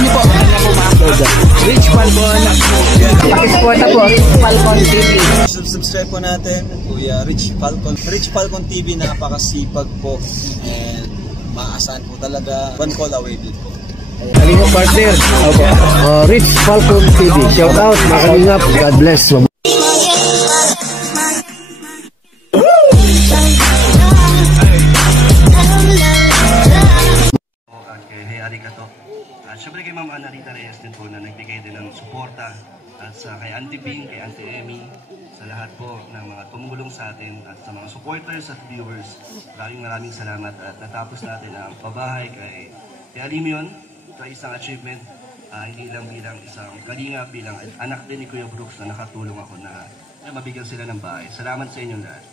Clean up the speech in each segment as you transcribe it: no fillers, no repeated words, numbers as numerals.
niyo po. Ano po ma-upload? Rich Falcon. Pakisuporta po. Rich Falcon TV. Subscribe po natin. Kuya Rich Falcon. Rich Falcon TV, napakasipag po. And maasahan po talaga. One call away din po. Kalingap partner. Rich Falcon TV. Shout out. Mga Kalingap. God bless. Siyempre kay Ma'am Ana Rita Reyes din po na nagbigay din ng suporta at sa kay Auntie Bing, kay Auntie Emmy, sa lahat po ng mga tumulong sa atin at sa mga supporters at viewers. Maraming salamat at natapos natin ang pabahay kay Alimion. Ito ay isang achievement, hindi lang bilang isang kalinga, bilang anak din ni Kuya Brooks na nakatulong ako na mabigyan sila ng bahay. Salamat sa inyong lahat.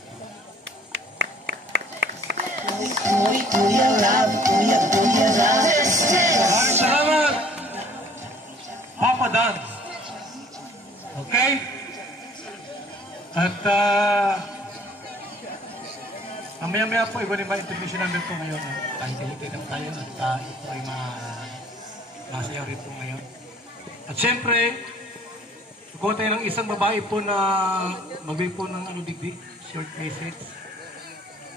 Salamat, Papa Dan. Okay? At mamaya-maya po, iba rin ba intermission number po ngayon? Kahit lang tayo at ito ay masayaw rin po ngayon. At syempre, sukuha tayo ng isang babae po na magbigay po ng digdig, short message.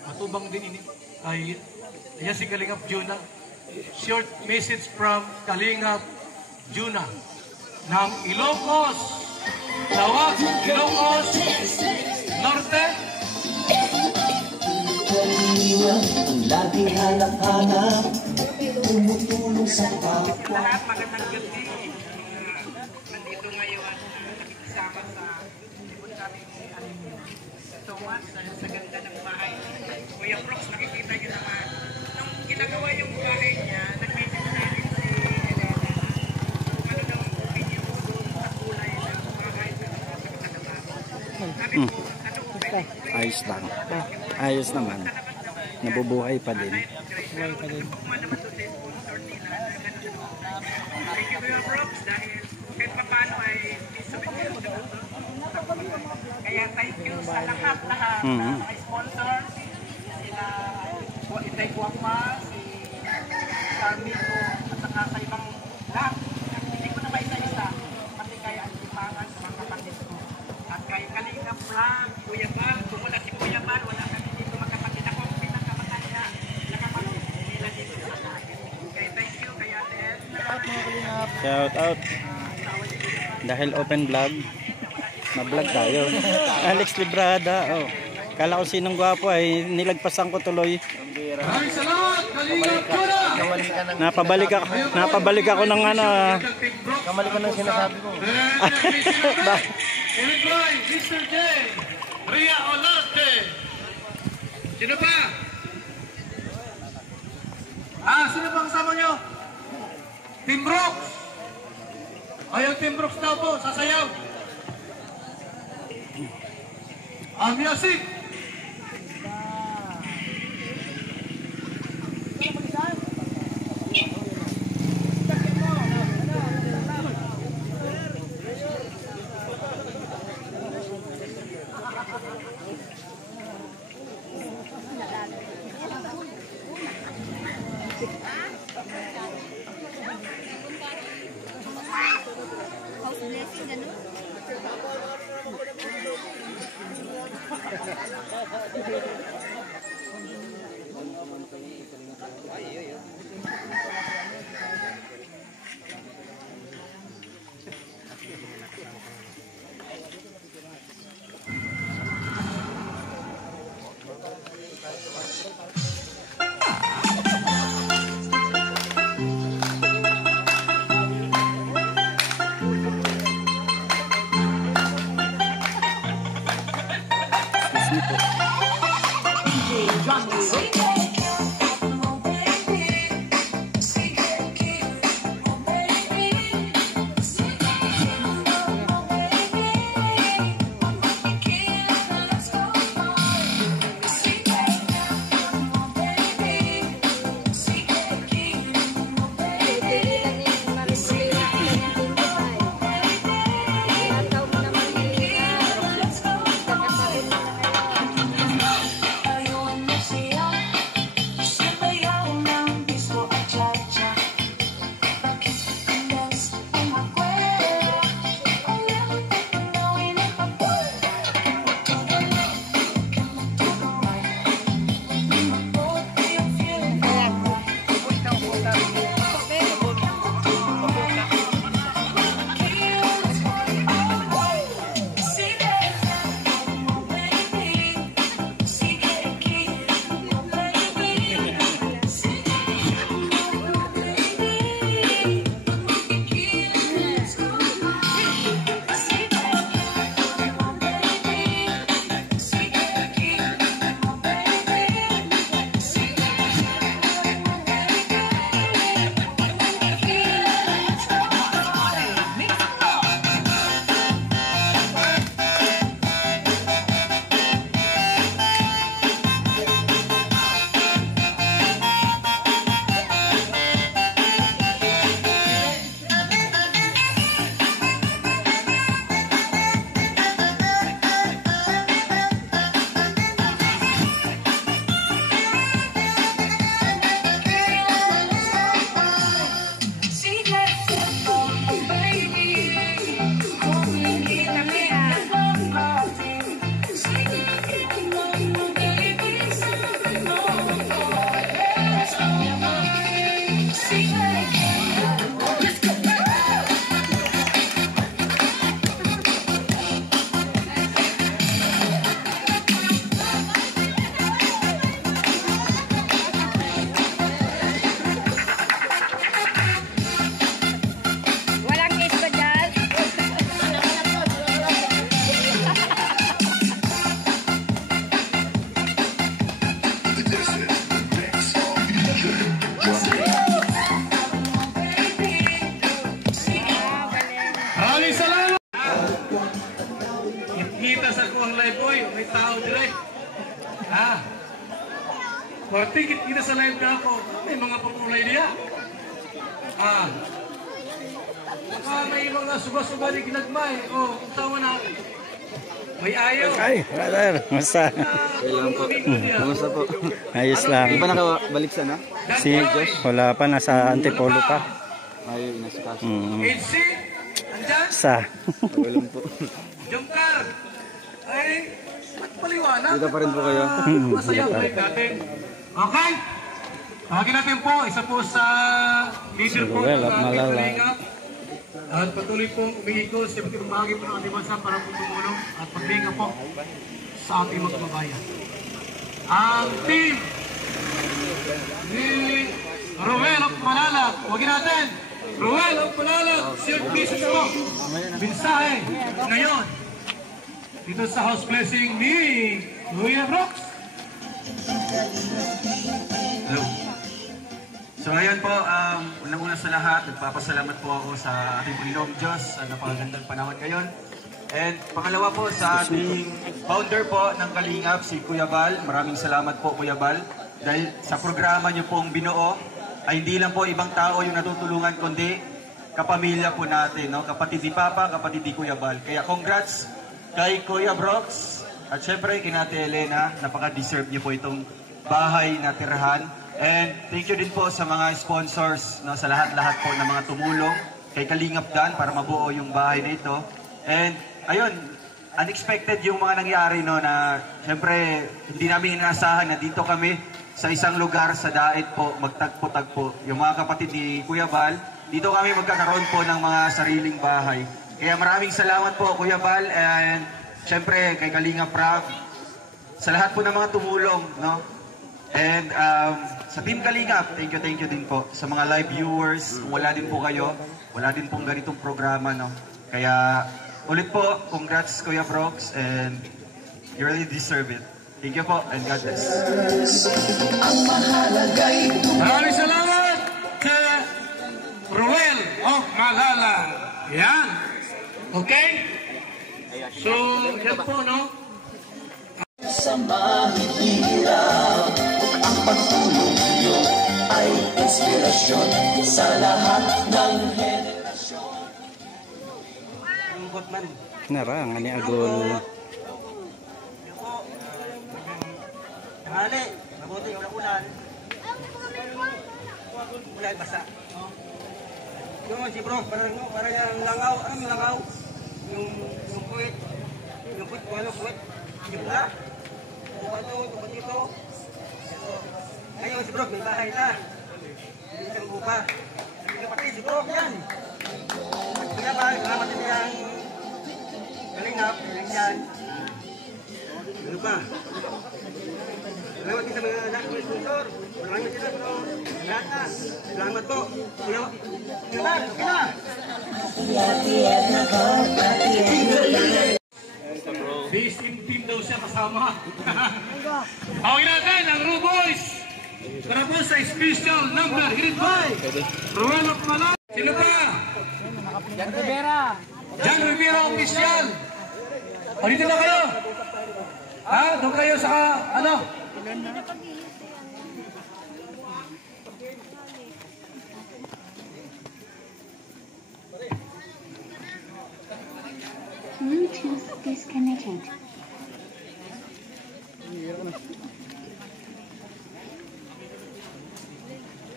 Matubang din ini ay ayan si Kalingap Juna. Short message from Kalingap Juna ng Ilocos, Lawag, Ilocos Norte. Laging hanap-hanap, tumutulong sa kapwa. Lahat magandang gabi. Nandito ngayon, nakikisama sa libon kami ni Alimio. So much dahil sa ganda ng bahay. Kuya Brooks, nakikita niyo naman. Nung ginagawa yung bahay niya, nag-message na rin si Elena. Ano daw ang opinion mo doon sa kulay ng bahay sa katabaho. Sabi ko, ano opinion? Ayos lang. Ayos naman. Nabubuhay pa din. Buhay pa din. Thank you, Kuya Brooks, dahil kahit pa paano ay souvenir. Kaya thank you sa lahat-lahat mga sponsors, sila Itay Guapa, si Carmito, at saka sa ibang lahat. Hindi ko na ba isa-isa, pati kay Antipangan sa mga kapatid ko. At kay Kalingap Vlog, Kuya Bal, kung wala si Kuya Bal, wala kami dito magkapatid. Ako ang pinakamataya, nakapatid nila dito sa akin. Kaya thank you, kaya Shout out. Dahil open vlog, ma-vlog tayo. Alex Librada. Oh. Kala ko sinong gwapo ay nilagpasan ko tuloy. Napabalik ako ng ano. Kamali ko ng sinasabi ko. Mr. J. Ria Olarte. Sino pa? Sino pa kasama nyo? Team Brooks. Ayaw Team Brooks daw po, sasayaw. Music. House blessing, gano'n? Marting, kita sa live na ako. May mga pamulay niya. May mga suga-suga ni ginagmay. Tawa na. May ayaw. Ay, brother. Musta? Kamusta po? Ayos lang. Di ba nakabalik sana? Si wala pa. Nasa Antipolo pa. Ayaw, nasa kaso. AC, andyan? Sa. Walang po. Jungkar. Ay, at paliwanag. Dito pa rin po kayo. Masaya ulit natin. Okay? Tawagin natin po, isa po sa leader po Well, ng at malala. Kalingap. At patuloy pong umihigol sa iba't ibang bahagi po ng ating bansa para po tumulong at paglinga po sa ating mga kababayan. Ang team ni Ruel of Malalag. Tawagin natin. Ruel of Malalag. Sir Pieces po. Binsahe. Ngayon. Dito sa house blessing ni Kuya Brooks. Hello. So ngayon po, unang-una sa lahat, nagpapasalamat po ako sa ating Panginoong Diyos sa napakagandang panahon ngayon. And pangalawa po sa ating founder po ng Kalingap, si Kuya Bal. Maraming salamat po Kuya Bal. Dahil sa programa niyo pong binuo, ay hindi lang po ibang tao yung natutulungan, kundi kapamilya po natin, no? Kapatid ni Papa, kapatid ni Kuya Bal. Kaya congrats kay Kuya Brooks at syempre kay Ate Elena, napaka-deserve niyo po itong bahay na tirahan. And thank you din po sa mga sponsors, no, sa lahat-lahat po ng mga tumulong kay Kalingap Dan para mabuo yung bahay na ito. And ayun, unexpected yung mga nangyari, no, na syempre hindi namin inaasahan na dito kami sa isang lugar sa Daet po, magtagpo-tagpo. Yung mga kapatid ni Kuya Bal, dito kami magkakaroon po ng mga sariling bahay. Kaya maraming salamat po Kuya Bal, and syempre kay Kalingap Rab, sa lahat po ng mga tumulong, no? And sa Team Kalingap, thank you din po. Sa mga live viewers, kung wala din po kayo, wala din pong ganitong programa, no? Kaya ulit po, congrats Kuya Brooks, and you really deserve it. Thank you po, and God bless. Maraming salamat kay Ruel of Malala. Yan. Okay? So, yan po, no? Sa mahihirap, ang pagtulong niyo ay inspirasyon sa lahat ng henerasyon. Narang, ani agol. Hali, mabuti ulan-ulan. Ulan basa. Yung si bro, parang yung langaw, anong langaw? Yung kuwit. Yung kuwit, ano kuwit? Yung pula. Yung dito. Ngayon si bro, may bahay na. Hindi isang bupa. Yung kapatid, si bro, yan. Kaya ba, salamat din yung Kalingap, yan. Ano pa? Salamat din sa mga lahat ng sponsor. Maraming sila bro. Lahat na. Salamat po. Salamat. Okay na. This team daw siya kasama. Okay natin ang Ru Boys. Para po sa special number. Hit by Ruel of Malala. Sino pa? Jan Rivera. Jan Rivera official. O dito na kayo. Ha? Doon kayo sa ano? Bluetooth disconnected.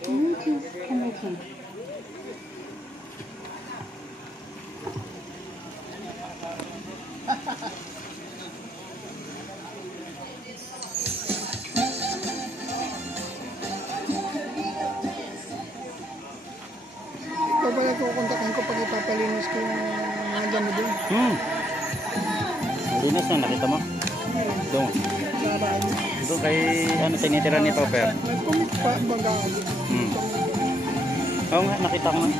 Bluetooth connected. Ikaw pala kukontakin ko pag ipapalinis ko yung mga dyan mo dun. Linas na, nakita mo? Doon. Doon kay, ano, tinitira ni Topper. Nagkumit pa, baga. Oo nga, nakita ko nga.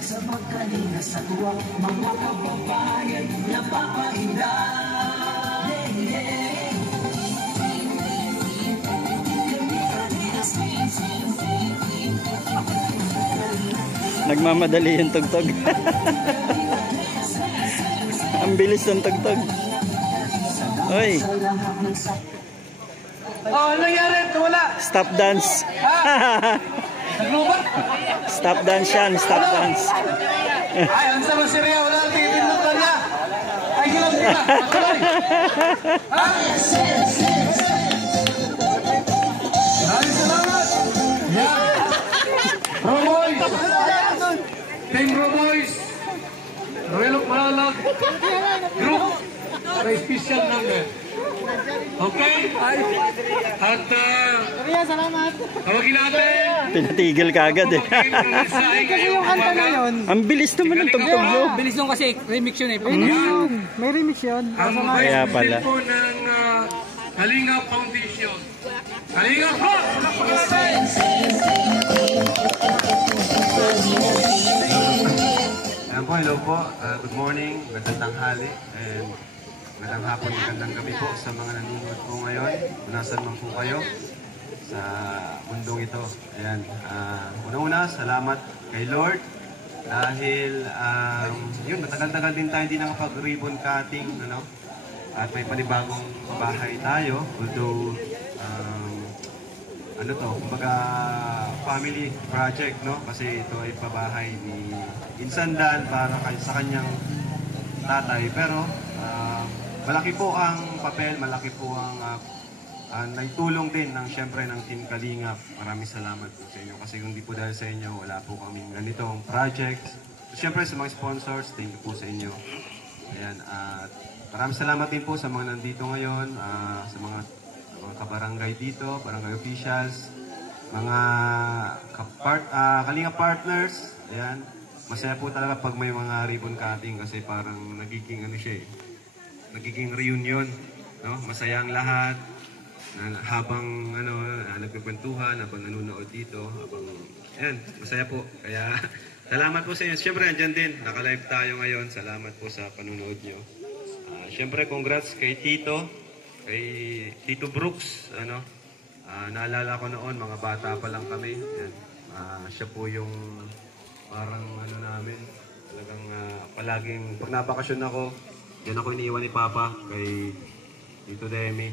Sa pagkalinga sa tuwa, mga kababayan na papahinda. Hey, hey. Nagmamadali yung tugtog. Ang bilis ng tugtog. Oy. Oh, ano nangyari? Wala. Stop dance. Stop dance yan, stop dance. Ay, ang sama si Ria, wala natin ipinutan niya. Ay, gila. Maraming salamat. Yan. Roboys. Team Roboys. Royal Malalag. Group. May special number. Okay? At tawagin natin. Pinatigil ka agad eh. Kasi yung kanta na yun. Ang bilis naman ng tugtog nyo. Bilis nung kasi remix yun eh. May remix yun. Ang Kaya pala. po ng Kalinga Foundation. Kalinga po! Ayan po, hello po. Good morning, magandang tanghali, and magandang hapon, magandang gabi po sa mga nanonood po ngayon. Nasan man po kayo sa mundong ito. Ayan, una-una, salamat kay Lord dahil yun, matagal-tagal din tayo hindi nakapag-ribbon cutting, ano? At may panibagong bahay tayo, although ano to, kumbaga family project, no? Kasi ito ay pabahay ni Insan Dan para sa kanyang tatay. Pero malaki po ang papel, malaki po ang naitulong din ng syempre ng Team Kalingap. Maraming salamat po sa inyo kasi kung di po dahil sa inyo, wala po kaming ganitong project. Syempre sa mga sponsors, thank you po sa inyo. Ayan, at maraming salamat din po sa mga nandito ngayon, sa mga kabarangay dito, barangay officials, mga Kalinga partners. Ayan, masaya po talaga pag may mga ribbon cutting kasi parang nagiging ano siya eh, nagiging reunion, no? Masaya ang lahat habang nagkukwentuhan, habang nanonood dito, habang ayan, masaya po. Kaya salamat po sa inyo. Siyempre andyan din, naka-live tayo ngayon. Salamat po sa panunood nyo. Siyempre congrats kay Tito Brooks, ano? Naalala ko noon, mga bata pa lang kami. Yan. Siya po yung parang ano namin, talagang palaging pag nabakasyon ako, yan ako iniiwan ni Papa kay Tito Demi,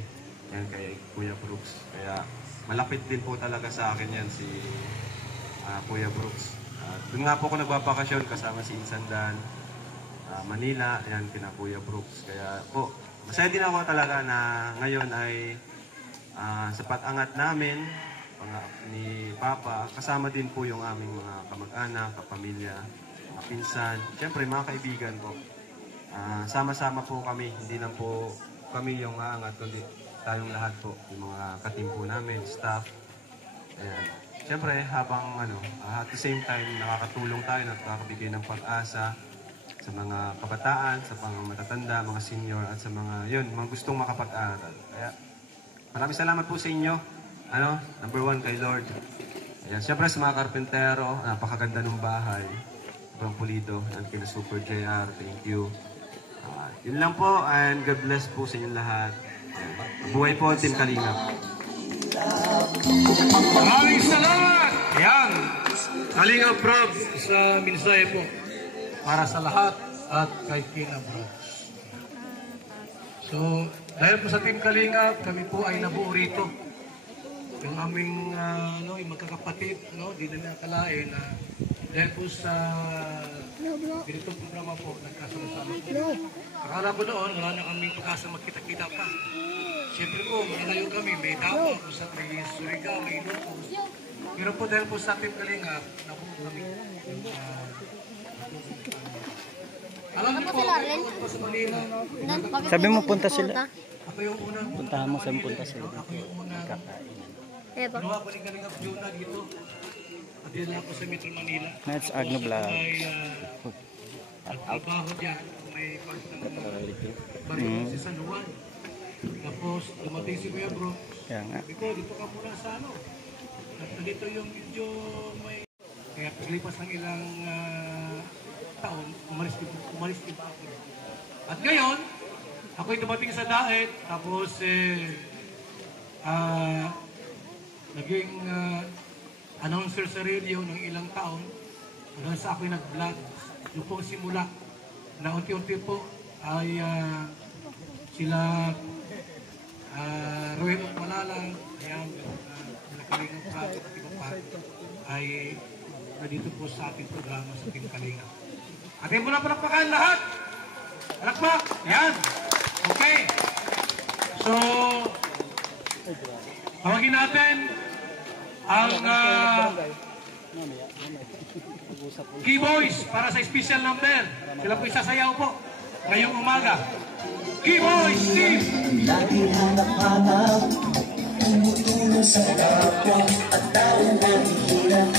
yan kay Kuya Brooks. Kaya malapit din po talaga sa akin yan si Kuya Brooks. Doon nga po ako nagbabakasyon kasama si Insan Dan, Manila, yan kina Kuya Brooks. Kaya po, masaya din ako talaga na ngayon ay sa pag-angat namin ni Papa, kasama din po yung aming mga kamag-anak, kapamilya, mga pinsan, siyempre mga kaibigan po. Sama-sama po kami, hindi lang po kami yung aangat, kundi tayong lahat po, yung mga katim po namin, staff. Ayan. Siyempre, habang at the same time, nakakatulong tayo, nakakabigay ng pag-asa sa mga kabataan, sa mga matatanda, mga senior, at sa mga, mga gustong makapag-aral. Kaya, maraming salamat po sa inyo. Number one kay Lord. Ayan, siyempre sa mga karpentero, napakaganda ng bahay. Sobrang pulido. Yan kina Super JR, thank you. Yun lang po, and God bless po sa inyong lahat. Buhay po, Team Kalingap. Maraming salamat! Yan! Kalingap Prof sa mensahe po para sa lahat at kay Kalingap Prof. So, dahil po sa Team Kalingap, kami po ay nabuo rito. Yung aming yung magkakapatid, di na nakalain na dahil po sa ganitong programa po, nagkasama-sama po. Akala ko noon, wala na kaming pagkasa magkita-kita pa. Siyempre po, malayo kami, may Davao, may Surigao, may Ilocos. Pero po dahil po sa Team Kalingap, nabuo kami. Alam niyo po, ako sa Manila. Sabi mo punta sila. Ako yung unang Puntahan mo saan punta sila. Ako yung unang ginawa ko ni Kalingap Juna dito. At yan ako sa Metro Manila. That's Agno Vlog. Nagtrabaho dyan. May part ng baril si San Juan. Tapos dumating si Kuya Bro. Kaya nga. Sabi ko, dito ka muna sa At dito yung medyo may... Kaya paglipas ng ilang taon, umalis din pa ako. At ngayon, ako'y dumating sa Daet. Tapos naging announcer sa radio ng ilang taon. hanggang sa ako'y nag-vlog. Yung po simula na unti-unti po ay sila Ruel at Malala, ayan, Kalingap pa, at iba pa, ay nandito po sa ating programa sa Team Kalingap. Atin mo na palakpakan lahat! Palakpak! Yan! Okay! So, tawagin natin ang Key Boys para sa special number. Sila po isasayaw po ngayong umaga. Key Boys Team! Lagi hanap-hanap, tumutulong sa kapwa at taong mahihirap.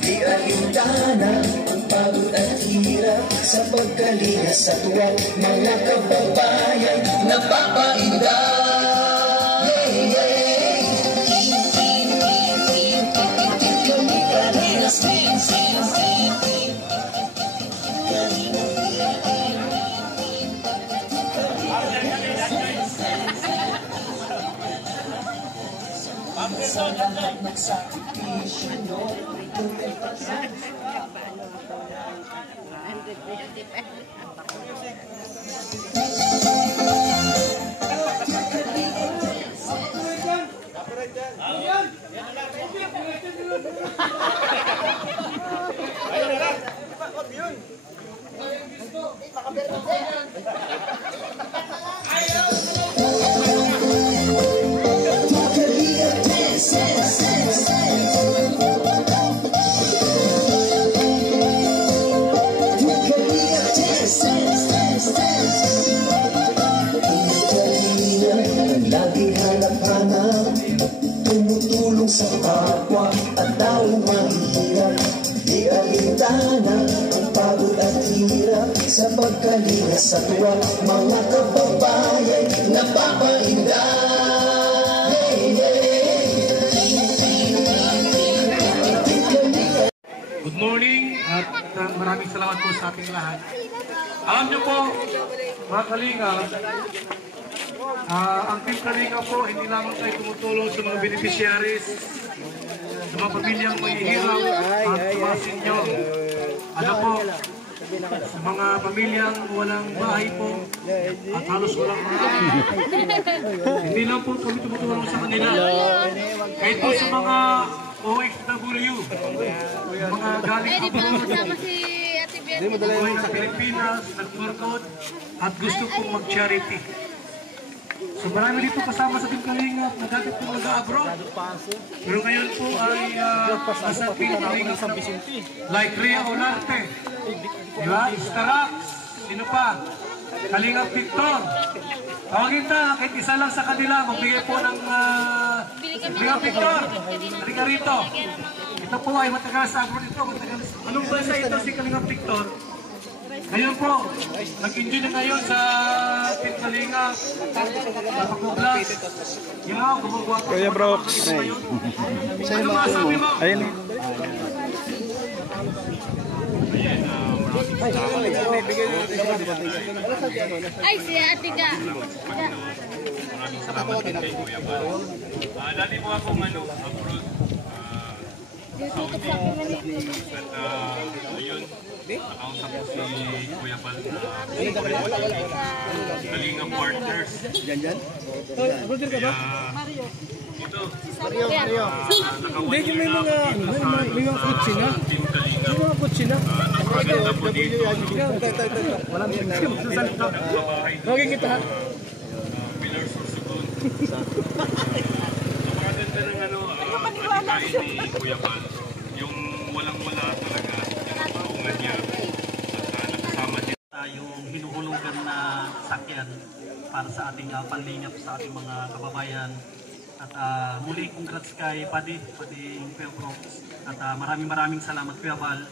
Di alintana ang pagod at hirap sa pagkalinga sa tuwa. Mga kababayan napapainda. Lagi hanap-hanap, tumutulong sa kapwa at taong mahihirap. Di alintana ang pagod at hirap sa pagkalinga sa tuwa. Mga kababayan napapainda. Good morning at maraming salamat po sa ating lahat. Alam niyo po, mga Kalinga, ang Team Kalinga po, hindi lamang tayo tumutulong sa mga beneficiaries, sa mga pamilyang mahihirap at sa mga senior. Ano po, sa mga pamilyang walang bahay po at halos walang bahay. Hindi lang po kami tumutulong sa kanila. Kahit po sa mga OFW, mga galing abroad, buhay sa Pilipinas, nag-workout at gusto pong mag-charity. So marami dito kasama sa Team Kalingap, nagagit po nag-abroad. Pero ngayon po ay nasa Team Kalingap na po. Like Rhea Olarte, diba? Istarax, sino pa? Kalingap Victor. Tawagin ta, kahit isa lang sa kanila, magbigay po ng Kalingap Victor. Halika rito. Ito po ay matagal sa abroad ito. Anong bansa ito si Kalingap Victor? Ngayon po, nag-enjoy na ngayon sa Team Kalingap, sa pag-vlog. Yan, gumagawa po. Kuya Brox. Ano masabi mo? Ayun. Ay, si Ate Ga. Maraming salamat din kay Kuya Bal. Dati po akong abroad. Ayun, nakausap ko si Kuya Bal. Kalingap partners. Diyan? Brother ka ba? Ito. Mario. Hindi, may mga kutsi na. May mga kutsi na. Napaganda po dito. Walang sasalita. Huwag kita. Pilar Sorsogon. Napakaganda ng pagkain ni Kuya Bal. Yung walang-wala talaga, yung paungan niya. At nakasama niya. Yung hinuhulugan na sakyan para sa ating panlingap sa ating mga kababayan. At muli, congrats kay Paddy Kuya Brox. At maraming salamat Kuya Bal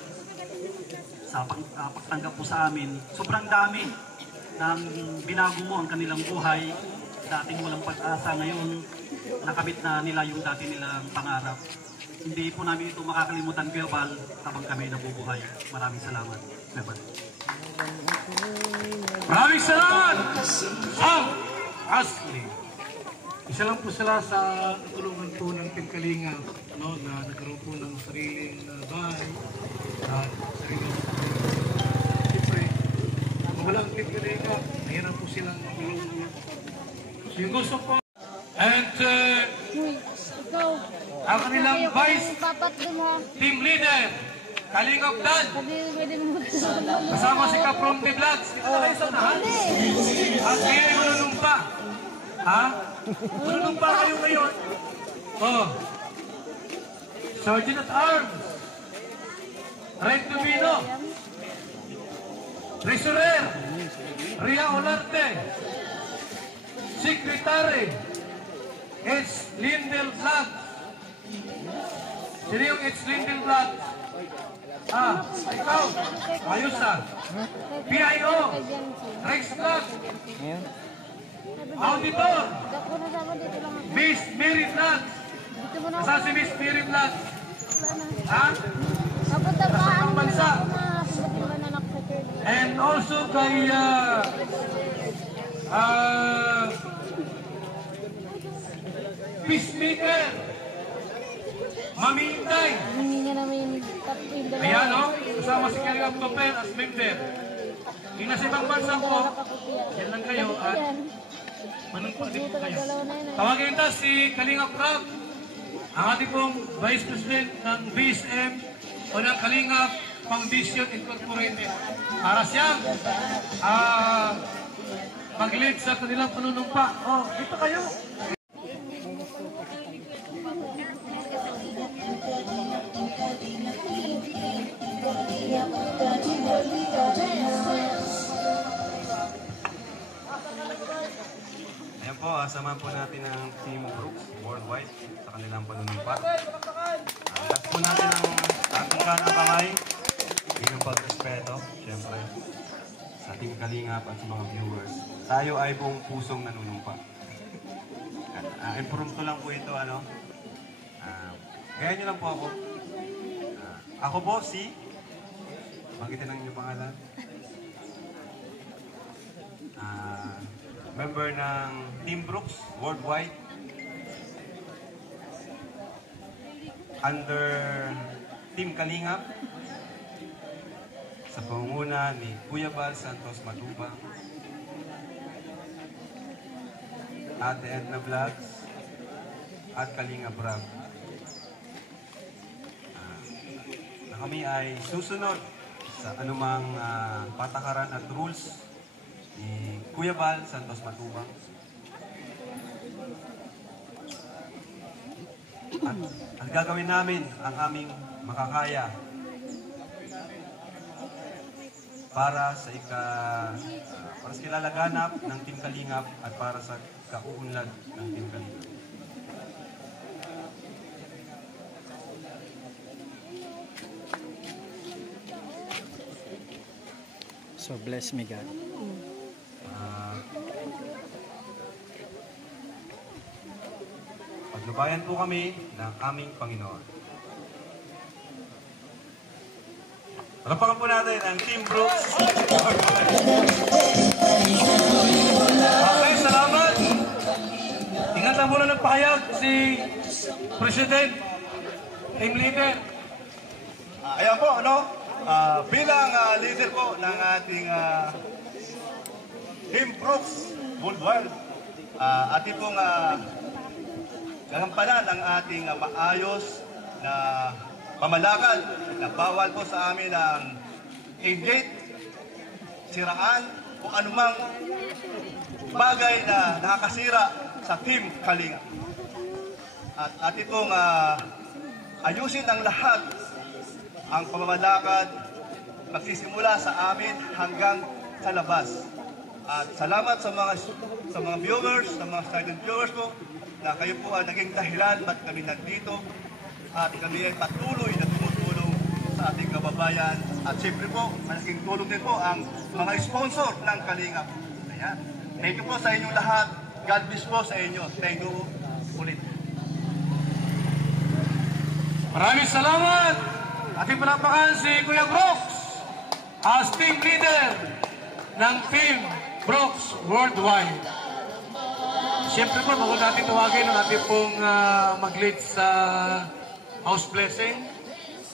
sa pagtanggap po sa amin. Sobrang dami ng binago mo ang kanilang buhay. Dating walang pag-asa, ngayon nakamit na nila yung dati nilang pangarap. Hindi po namin ito makakalimutan Kuya Bal habang kami nabubuhay. Maraming salamat Kuya Bal. Maraming salamat! Ashley. Isa lang po sila sa tulungan po ng Team Kalingap, no, na nagkaroon po ng sariling bahay at sariling silang tulong. Yung gusto po. And ang kanilang vice team leader, Kalingap Dan. Kasama si Kaprom de Vlogs. Ito na kayo sa unahan. At kayo yung manunumpa. Ha? Manunumpa kayo ngayon. Oh. Sergeant at Arms. Red Tubino. Treasurer. Ria Olarte. Secretary. It's Lindel Vlogs. Sino yung It's Lindel Vlogs? Ikaw. Ayos PIO. Rex Vlogs. Auditor. Miss Mary Vlogs. Saan si Miss Mary Vlogs? Nasa ibang bansa. And also kay Peacemaker. Mami Inday. Ayan o, kasama si Kalingap Topel as member. Yung nasa ibang bansa po, yan lang kayo at manungkot din po kayo. Tawagin ito si Kalingap Rob, ang ating pong Vice President ng BSM o ng Kalingap Foundation Incorporated. Para siyang mag-lead sa kanilang panunumpa. Oh, dito kayo. Ayan po, samahan po natin ang Team Brooks Worldwide sa kanilang panunumpa. Tapos po natin ang ating kanang kamay. Bilang pagrespeto, syempre, sa ating Kalingap at sa mga viewers. Tayo ay buong pusong nanunumpa. Impromptu lang po ito, ano? Gaya nyo lang po ako. Ako po si... Magitin ang inyong pangalan. Member ng Team Brooks Worldwide. Under Team Kalingap. Sa pangunguna ni Kuya Bal Santos Matubang. Ate Edna Vlogs. At Kalingap Rob. Na kami ay susunod sa anumang patakaran at rules ni Kuya Bal Santos Matubang. At gagawin namin ang aming makakaya para sa kilalaganap ng Team Kalingap at para sa kauunlad ng Team Kalingap. So bless me God. Paglubayan po kami ng aming Panginoon. Talapakan po natin ang Team Brooks. Okay, salamat. Ingat lang muna ng pahayag si President, Team Leader. Ayan po, ano? Bilang leader po ng ating Team Brooks Worldwide, ating pong gagampanan ang ating maayos na pamalakad na bawal po sa amin ang engage, siraan o anumang bagay na nakakasira sa Team Kalingap. At ating pong ayusin ang lahat ang pamamalakad magsisimula sa amin hanggang sa labas. At salamat sa mga viewers, sa mga silent viewers po, na kayo po ang naging dahilan ba't kami nandito at kami ay patuloy na tumutulong sa ating kababayan. At siyempre po, malaking tulong din po ang mga sponsor ng Kalingap. Ayan. Thank you po sa inyong lahat. God bless po sa inyo. Thank you ulit. Maraming salamat. Ating palapakan si Kuya Brooks as team leader ng Team Brooks Worldwide. Siyempre po, bago natin tawagin ang ating pong mag-lead sa house blessing.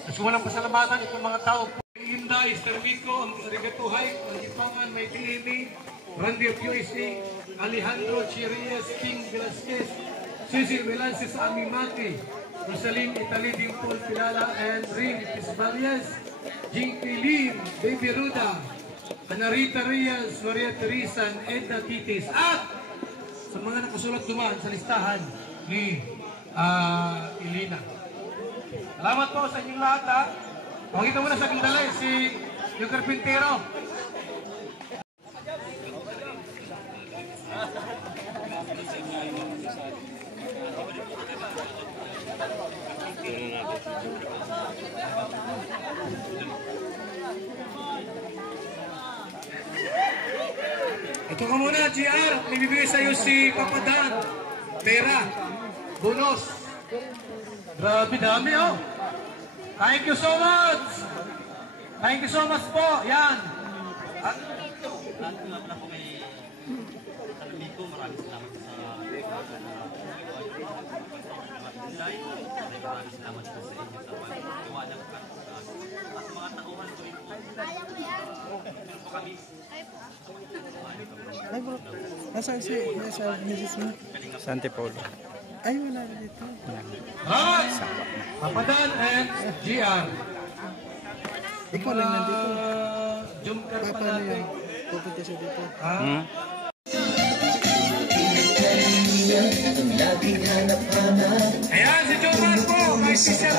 Gusto mo ng pasalamatan itong mga tao po Inday, Starmico, ang Rigatuhay, ang Ipangan, May Tiini, Randy of USA, Alejandro Chirias, King Velasquez, Cecil Melances, Ami Mati, Rosaline Italy, Dimple Pilala, and Rin Pisbalias, Jinky Lim, Baby Ruda, Anarita Reyes, Maria Teresa, and Edna Titis. At sa mga nakasulat duman sa listahan ni Ilina. Salamat po sa inyong lahat ha. Pakita mo na sa aking dalay si yung karpintero. Ito ka muna, GR. Ibibigay sa iyo si Papa Dan. Pera. Bonus. Grabe dami, oh. Thank you so much. Thank you so much po. Yan. At Ay bro, nasaan si Mrs. mo? Sante Paulo. Ay, wala na dito. Right! Papadan and GR. Ikaw lang nandito. Jumper pa Paano natin. yun? Pupunta siya dito. Ayan, si Joman po. May siya.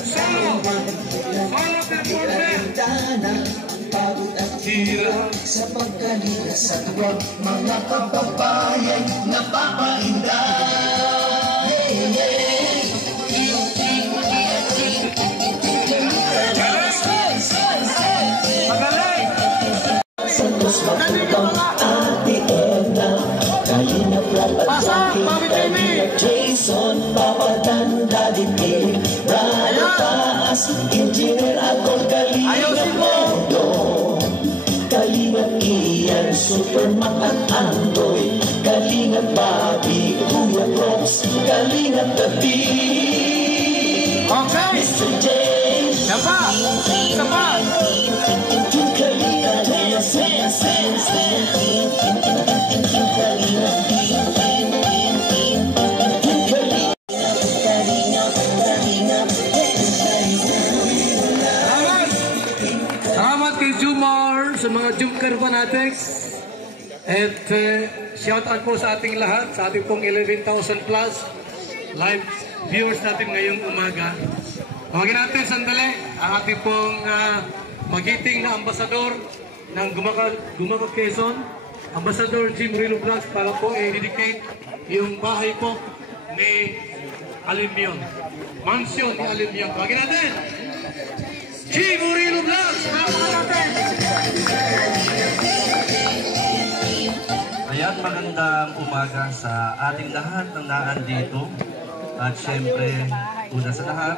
Solo performer. Hirap sa pagkalina sa tuwag mga kababayan napapainda. Magaling! Santos matubang Ate Edna, Kalinap Lapat Jason, Papadan, Daddy P, Brado Taas, Engineer Akol, Kalinap Mondo, Kalinap Ian, Superman at Andoy, Kalinap Bobby, Kuya Prox, Kalinap Gabi. Okay! Mr. James, Sapa! Sapa! Kalinap Salamat kay Jumar sa mga Jumker fanatics. At shout out po sa ating lahat, sa ating pong 11,000 plus live viewers natin ngayong umaga. Tawagin natin sandali ang ating pong magiting na ambasador ng Gumaca Quezon, Ambassador Jim Rilo Vlogs, para po i-dedicate yung bahay po ni Alimyon. Mansion ni Alimyon. Tawagin natin! Jim Rilo Vlogs! Tawagin natin! Ayan, magandang umaga sa ating lahat ng naandito. At syempre, una sa lahat,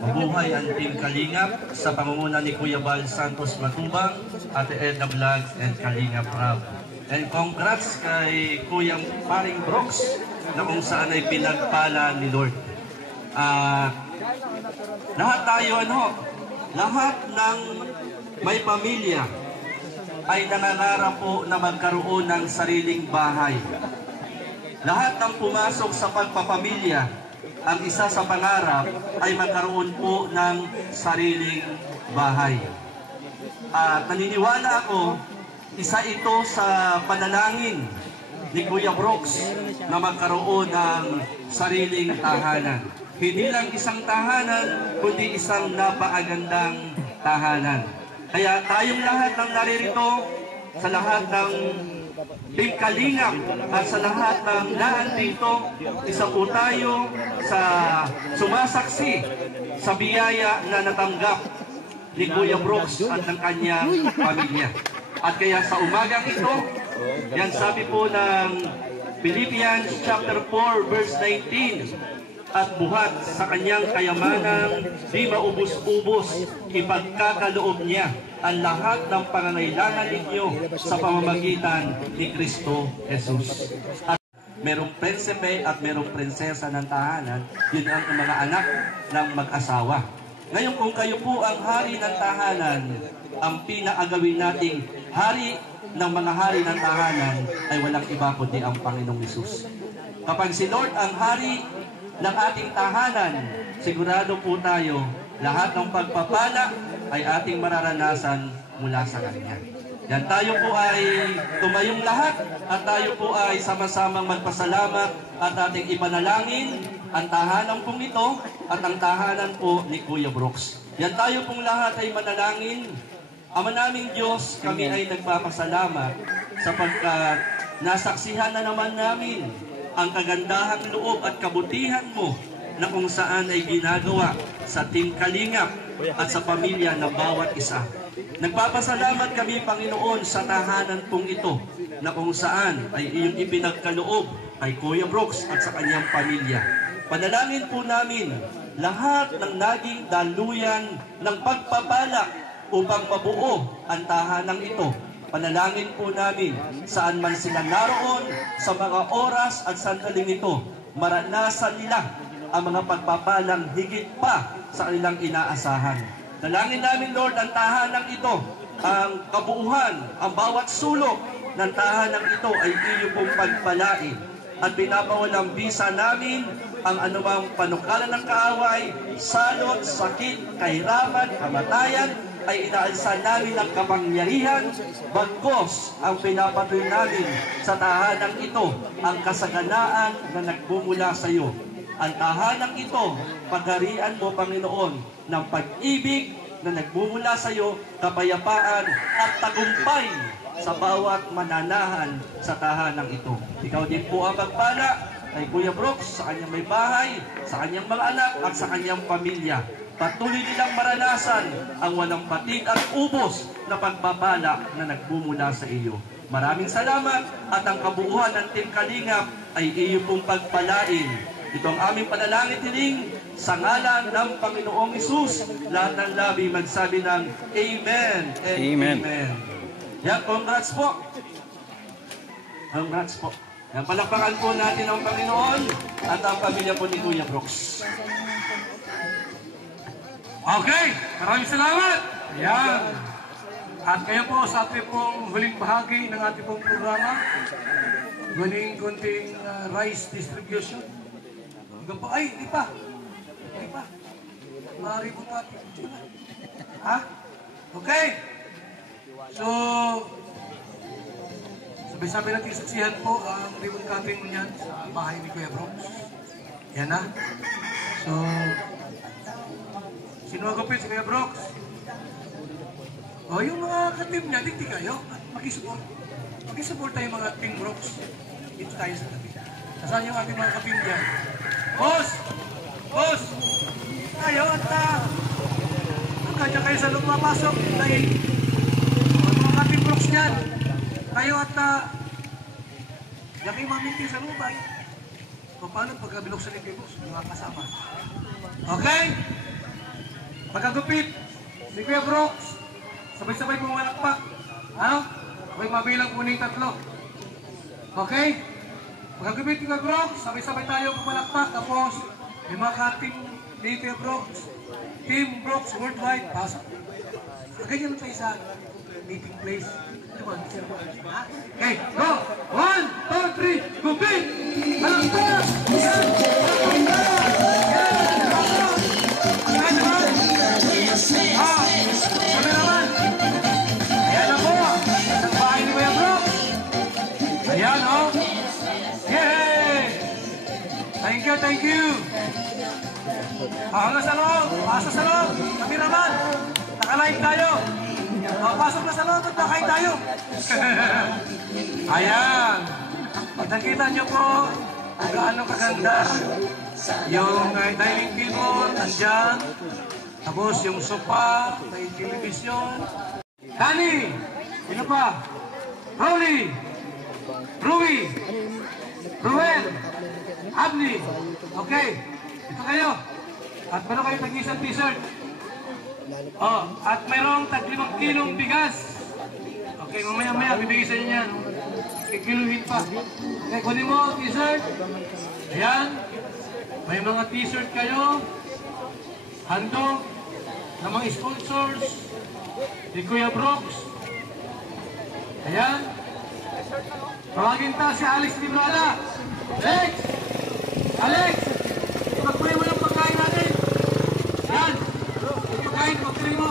mabuhay ang Team Kalingap sa pamumuno ni Kuya Bal Santos Matubang, Ate Edna Vlogs, and Kalingap Rab. And congrats kay Kuyang Paring Brooks na kung saan ay pinagpala ni Lord. Lahat tayo, lahat ng may pamilya ay nangangarap po na magkaroon ng sariling bahay. Lahat ng pumasok sa pagpapamilya, ang isa sa pangarap ay magkaroon po ng sariling bahay. At naniniwala ako, isa ito sa panalangin ni Kuya Brooks na magkaroon ng sariling tahanan. Hindi lang isang tahanan, kundi isang napakagandang tahanan. Kaya tayong lahat ng naririto, sa lahat ng Team Kalingap at sa lahat ng naandito, isa po tayo sa sumasaksi sa biyaya na natanggap ni Kuya Brooks at ng kanyang pamilya. At kaya sa umagang ito, yan sabi po ng Philippians chapter 4 verse 19, at buhat sa kanyang kayamanang di maubos-ubos, ipagkakaloob niya ang lahat ng pangangailangan ninyo sa pamamagitan ni Kristo Jesus. At merong prinsipe at merong prinsesa ng tahanan, yun ang mga anak ng mag-asawa. Ngayon kung kayo po ang hari ng tahanan, ang pinaagawin nating hari ng mga hari ng tahanan ay walang iba kundi ang Panginoong Hesus. Kapag si Lord ang hari ng ating tahanan, sigurado po tayo, lahat ng pagpapala ay ating mararanasan mula sa Kanya. Yan, tayo po ay tumayong lahat at tayo po ay sama-samang magpasalamat at ating ipanalangin ang tahanan pong ito at ang tahanan po ni Kuya Brooks. Yan, tayo pong lahat ay manalangin. Ama naming Diyos, kami ay nagpapasalamat sapagkat nasaksihan na naman namin ang kagandahang loob at kabutihan mo na kung saan ay ginagawa sa Team Kalingap at sa pamilya ng bawat isa. Nagpapasalamat kami, Panginoon, sa tahanan pong ito na kung saan ay iyong ipinagkaloob kay Kuya Brooks at sa kanyang pamilya. Panalangin po namin lahat ng naging daluyan ng pagpapala upang mabuo ang tahanang ito. Panalangin po namin saan man sila naroon sa mga oras at sandaling ito, maranasan nila ang mga pagpapalang higit pa sa kanilang inaasahan. Dalangin namin, Lord, ang tahanang ito, ang kabuuhan, ang bawat sulok ng tahanang ito ay iyo pong pagpalain. At pinapawalang bisa namin ang anumang panukalan ng kaaway, salot, sakit, kahirapan, kamatayan, ay inaalsa namin ang kapangyarihan, bagkos ang pinapatuloy namin sa tahanang ito, ang kasaganaan na nagbumula sa iyo. Ang tahanang ito, pagharian mo, Panginoon, ng pag-ibig na nagbumula sa iyo, kapayapaan at tagumpay sa bawat mananahan sa tahanang ito. Ikaw din po ang magpala kay Kuya Brooks, sa kanyang may bahay, sa kanyang mga anak at sa kanyang pamilya. Patuloy nilang maranasan ang walang patig at ubos na pagpapala na nagbumula sa iyo. Maraming salamat at ang kabuuan ng Team Kalingap ay iyo pong pagpalain. Ito ang aming panalangin tiling sa ngalan ng Panginoong Hesus. Lahat ng labi magsabi ng Amen and Amen. Yan, congrats po. Congrats po. Yan, palakpakan po natin ang Panginoon at ang pamilya po ni Kuya Brooks. Okay, maraming salamat. Ayan. At kayo po sa ating pong huling bahagi ng ating pong programa, huling kunting rice distribution. Hanggang po, ay, di pa. Di pa. Maaari po natin. Ha? Okay. So, sabi-sabi natin saksihan po ang ribbon cutting niyan sa bahay ni Kuya Brooks. Yan na. So, sino magupit si Kuya Brooks? O, yung mga ka-team niya, digdi kayo. Mag-support. Mag-support tayo mga Team Brooks. Dito tayo sa tabi. Nasaan yung ating mga ka-team dyan? Boss! Boss! Tayo at kanya kayo sa loob mapasok. Dahil mga ka-team Brooks dyan. Tayo at yan kayo mamintin sa loob ay. O paano pagkabilok sa Team Brooks? Mga kasama. Okay? Pagkagupit, si Kuya Brooks, sabay-sabay pong malakpak. Ano? Sabay mabilang po ng 3. Okay? Pagkagupit ni Kuya Brooks, sabay-sabay tayo pong malakpak. Tapos, may mga ka-team ni Kuya Brooks. Team Brooks Worldwide. Pasok. Ganyan lang tayo sa meeting place. Okay, go! 1, 2, 3, gupit! Malakpak! Sabi naman, ayan na po, ang bahay ni Kuya Brooks. Ayan o. Yay! Thank you, thank you. Hanggang sa loob, pasok sa loob. Sabi naman, nakalive tayo. Pasok na sa loob at nakain tayo. Ayan. Kita-kita nyo po kung gaano kaganda. Yung dining table, nandyan. Tapos yung sofa, may television. Dani! Sino pa? Rolly! Rui! Ruel! Abni! Okay. Ito kayo. At meron kayo tag-isang t-shirt. Oh, at mayroong tag-5 kilong bigas. Okay, mamaya-maya bibigay sa inyo yan. Kikiluhin pa. Okay, kunin mo t-shirt. Ayan. May mga t-shirt kayo. Handog. ng mga sponsors, ni Kuya Brooks. Ayan. Tawagin ta si Alex Librada. Alex! Alex! Pagpunin mo yung pagkain natin. Yan. Yung pagkain, pagpunin mo.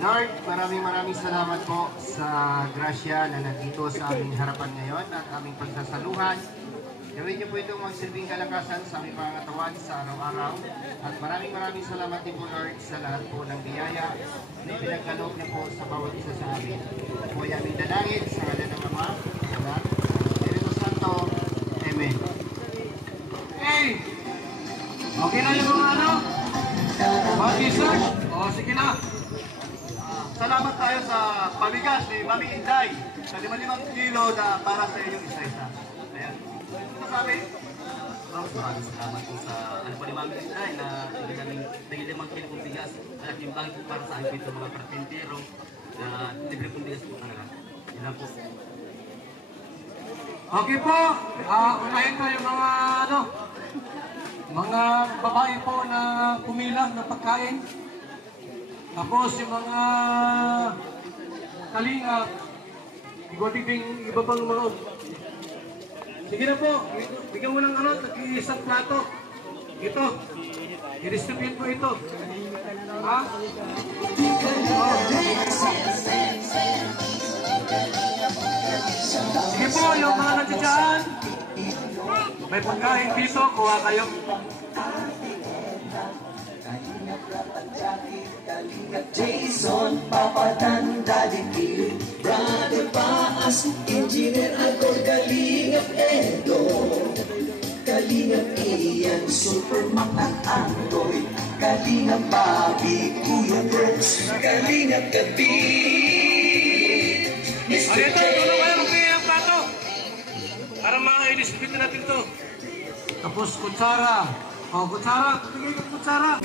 Lord, maraming salamat po sa grasya na nandito sa aming harapan ngayon at aming pagsasaluhan. Gawin niyo po itong magsilbing kalakasan sa aming pangatawan sa araw-araw. At maraming salamat din po, Lord, sa lahat po ng biyaya na ipinagkaloob niyo po sa bawat isa sa amin. Po ay aming dalangin sa ngalan ng Ama, Anak, Espiritu Santo. Amen. Hey! Okay na yung mga ano? Mag-research? O, sige na. Salamat tayo sa pabigas ni Mami Inday sa 5 kilo na para sa inyong isa-isa. Ayan. Ano sabi? Maraming salamat po sa po ni Mami Inday na naging 5 kilo kong bigas. At yung bagay po para sa akin dito mga karpintero na libre kong bigas po talaga. Yan lang po. Okay po. Unahin ko yung mga babae po na pumila ng pagkain. Tapos yung mga kalingap, iba pang mga... Sige na po, bigyan mo ng isang plato. Ito, i-distribute po ito. Ha? Sige po, yung mga nandiyan, may pagkain dito, kuha kayo. Jason, Papa Dan, Daddy Bill, Brother Paas, Engineer Agor, Kalingap Edo, Kalingap Ian, Supermac at Andoy, Kalingap Bobby, Kuya Brooks, Kalingap Gabi, Mr. Ito, tulong kayo magbigay ang plato para ma-distribute natin ito. Tapos kutsara. O, kutsara, bigay ng kutsara.